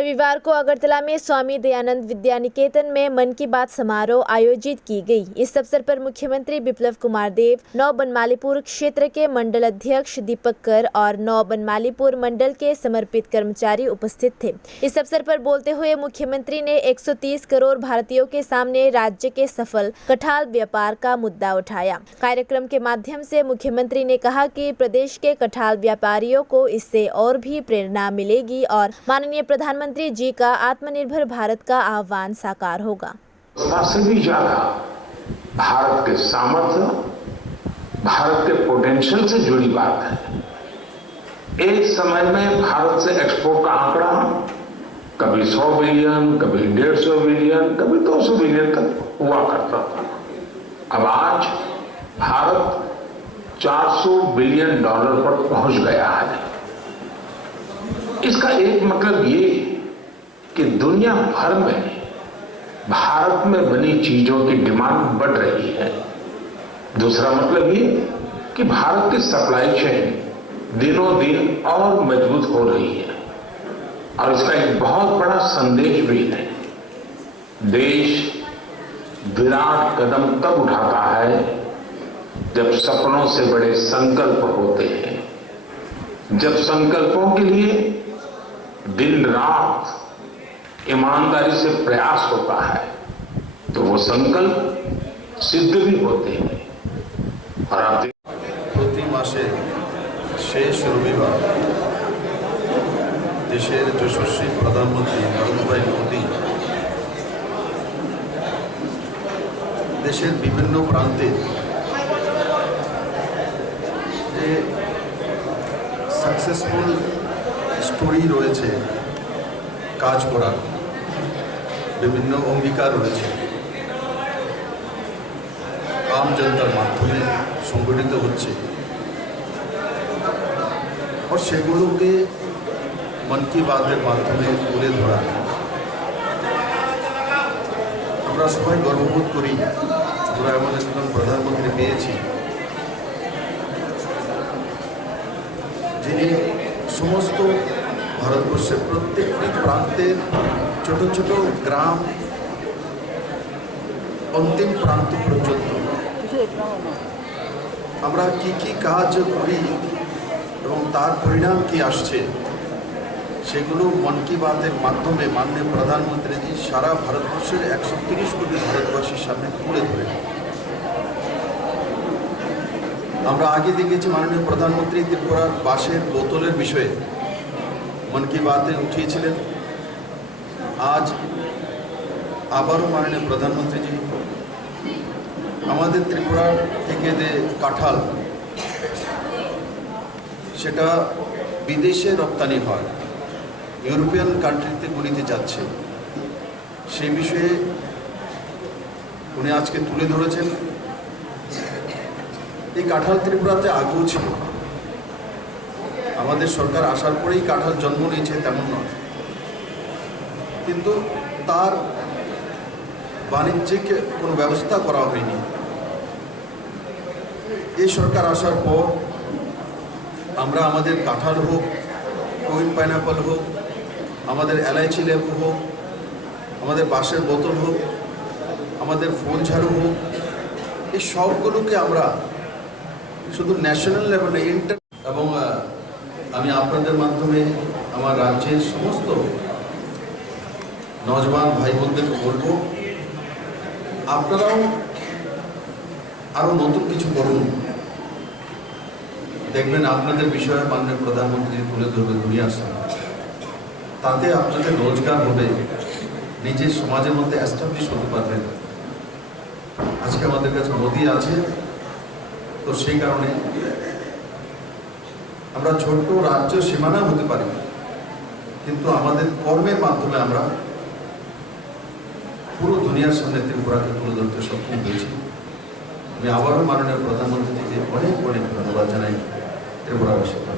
रविवार को अगरतला में स्वामी दयानंद विद्या निकेतन में मन की बात समारोह आयोजित की गई। इस अवसर पर मुख्यमंत्री बिप्लब कुमार देव, नौ बनमालीपुर क्षेत्र के मंडल अध्यक्ष दीपक कर और नौ बनमालीपुर मंडल के समर्पित कर्मचारी उपस्थित थे। इस अवसर पर बोलते हुए मुख्यमंत्री ने 130 करोड़ भारतीयों के सामने राज्य के सफल कठाल व्यापार का मुद्दा उठाया। कार्यक्रम के माध्यम से मुख्यमंत्री ने कहा कि प्रदेश के कठाल व्यापारियों को इससे और भी प्रेरणा मिलेगी और माननीय प्रधानमंत्री जी का आत्मनिर्भर भारत का आह्वान साकार होगा। सबसे भी ज्यादा भारत के सामर्थ्य, भारत के पोटेंशियल से जुड़ी बात है। एक समय में भारत से एक्सपोर्ट का आंकड़ा कभी 100 बिलियन, कभी 150 बिलियन, कभी 200 बिलियन तक हुआ करता था। अब आज भारत 400 बिलियन डॉलर पर पहुंच गया है। इसका एक मतलब ये कि दुनिया भर में भारत में बनी चीजों की डिमांड बढ़ रही है। दूसरा मतलब ये कि भारत की सप्लाई चेन दिनों दिन और मजबूत हो रही है और इसका एक बहुत बड़ा संदेश भी है। देश विराट कदम तब उठाता है जब सपनों से बड़े संकल्प होते हैं, जब संकल्पों के लिए दिन रात ईमानदारी से प्रयास होता है तो वो संकल्प सिद्ध भी होते हैं। और आप प्रति मासे शेष रविवार देशेर यशस्वी प्रधानमंत्री नरेंद्र भाई मोदी देशेर विभिन्न प्रान्ते जे सक्सेसफुल स्टोरी रयेछे काज करार विभिन्न अंगीकार रयेछे आम जनतार माध्यमे संगठित होच्छे और सेगुलोके मन की बातेर माध्यमे तुले धरा आमरा सबाई गर्वबोध करी आमरा एमन एकজন प्रधानमंत्री पेয়েছি যিনি समस्त भारतवर्षे प्रत्येकटी प्रान्ते छोटो छोटो ग्राम अंतिम प्रान्त पर्यन्त आमरा की काज करी एवं तार परिणाम की आसছে সেগুলো मन की बातेर माध्यमे माननीय प्रधानमंत्री जी सारा भारतवर्षेर 130 कोटी भारतवासीर सामने तुले धरे আমরা আগে দেখেছি মাননীয় প্রধানমন্ত্রী ত্রিপুরার বাঁশের বোতলের বিষয়ে মন কি বাতে উঠিয়েছিলেন। আজ আবারও মাননীয় প্রধানমন্ত্রীজি আমাদের ত্রিপুরার থেকে যে কাঁঠাল সেটা বিদেশে রপ্তানি হয়, ইউরোপিয়ান কান্ট্রিতে গুলিতে যাচ্ছে, সেই বিষয়ে উনি আজকে তুলে ধরেছেন। এই কাঁঠাল ত্রিপুরাতে আগেও ছিল, আমাদের সরকার আসার পরেই কাঁঠাল জন্ম নিয়েছে তেমন নয়, কিন্তু তার বাণিজ্যিক কোনো ব্যবস্থা করা হয়নি। এই সরকার আসার পর আমরা আমাদের কাঁঠাল হোক, কুইন পাইনাপল হোক, আমাদের এলাইচি লেবু হোক, আমাদের বাঁশের বোতল হোক, আমাদের ফুল ঝাড়ু হোক, এই সবগুলোকে আমরা শুধু ন্যাশনাল লেভেলে এবং আমি আপনাদের মাধ্যমে আমার রাজ্যের সমস্ত নজওয়ান ভাই বোনদেরকে বলবো আপনারাও আরও নতুন কিছু করুন। দেখবেন আপনাদের বিষয়ে মাননীয় প্রধানমন্ত্রী তুলে ধরবে দুনিয়া সামনে, তাতে আপনাদের রোজগার হবে, নিজের সমাজের মধ্যে এস্টাবলিশ হতে পারবেন। আজকে আমাদের কাছে নদী আছে, তো সেই কারণে আমরা ছোট্ট রাজ্য সীমানা হতে পারি, কিন্তু আমাদের কর্মের মাধ্যমে আমরা পুরো দুনিয়ার সামনে ত্রিপুরাকে তুলে ধরতে সক্ষম হয়েছি। আমি আবারও মাননীয় প্রধানমন্ত্রীকে অনেক অনেক ধন্যবাদ জানাই ত্রিপুরাবাসীকে।